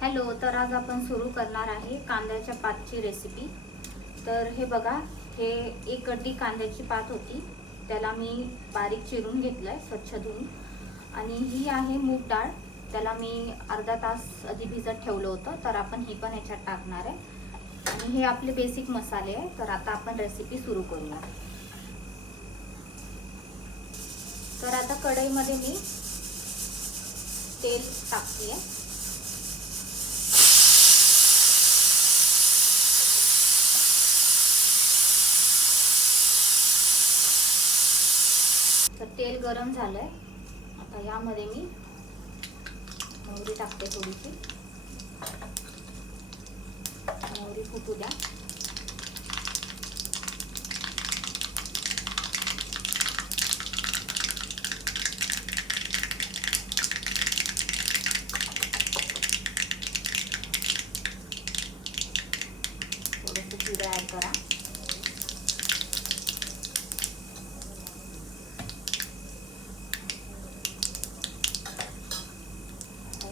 Hello, तर आज आपण सुरू करणार आहे कांद्याच्या पातची रेसिपी। तर हे बघा, हे एक गड्डी कांद्याची पात होती, त्याला मी बारीक चिरून घेतलंय स्वच्छ धुवून। आणि ही आहे मूग डाळ, त्याला मी अर्धा तास आधी भिजत ठेवलं होतं, तर आपण ही पण याच्यात टाकणार आहे। आणि हे आपले बेसिक मसाले आहे। तर आता आपण रेसिपी सुरू करूया। तर आता कढईमध्ये मी तेल टाकते। तर तेल गरम झालंय, आता यामध्ये मी मोहरी टाकते थोडीशी। मोहरी फुटू द्या। थोडेसे जिरे ॲड करा।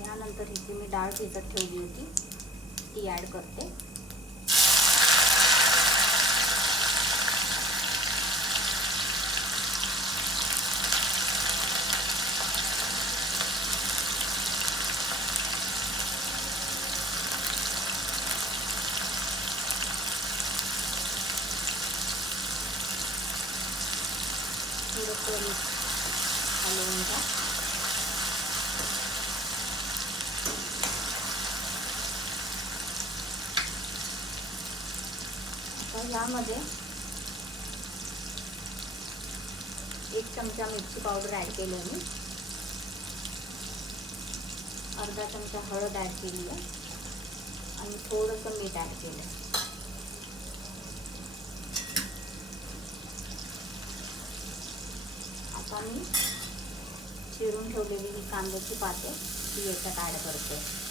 यानंतर ही जी मी डाळ भिजत ठेवली होती ती ॲड करते। थोडंसं हलवून घ्या। यामध्ये 1 चमचा मिरची पावडर ॲड केली आहे, अर्धा चमचा हळद ॲड केली आहे आणि थोडंसं मीठ ॲड केलं आहे। आता मी चिरून ठेवलेली ही कांद्याची पाते ती याच्यात ॲड करते।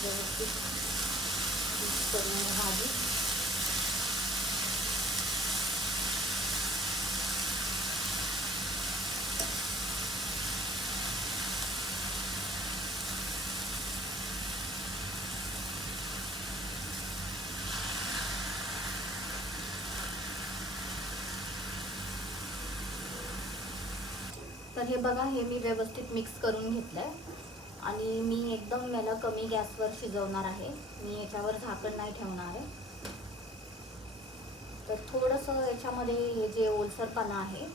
व्यवस्थित मिक्स करून भाजी। तर हे बघा, हे मी व्यवस्थित मिक्स करून घेतलंय आणि मी एकदम याला कमी गॅसवर शिजवणार आहे। मी याच्यावर झाकण नाही ठेवणार आहे। तर थोडंसं याच्यामध्ये हे जे ओलसरपणा आहे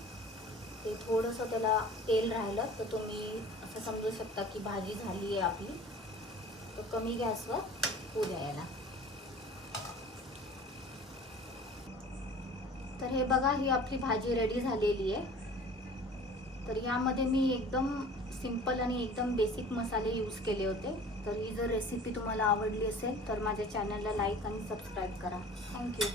ते थोडंसं त्याला तेल राहिलं तर तुम्ही असं समजू शकता की भाजी झाली आहे आपली। तर कमी गॅसवर होऊ द्यायला। तर हे बघा, ही आपली भाजी रेडी झालेली आहे। तर यामध्ये मी एकदम सिंपल आणि एकदम बेसिक मसाले यूज केले होते। तर ही जर रेसिपी तुम्हाला आवडली असेल तर माझ्या चॅनलला लाईक आणि सबस्क्राईब करा। थँक्यू।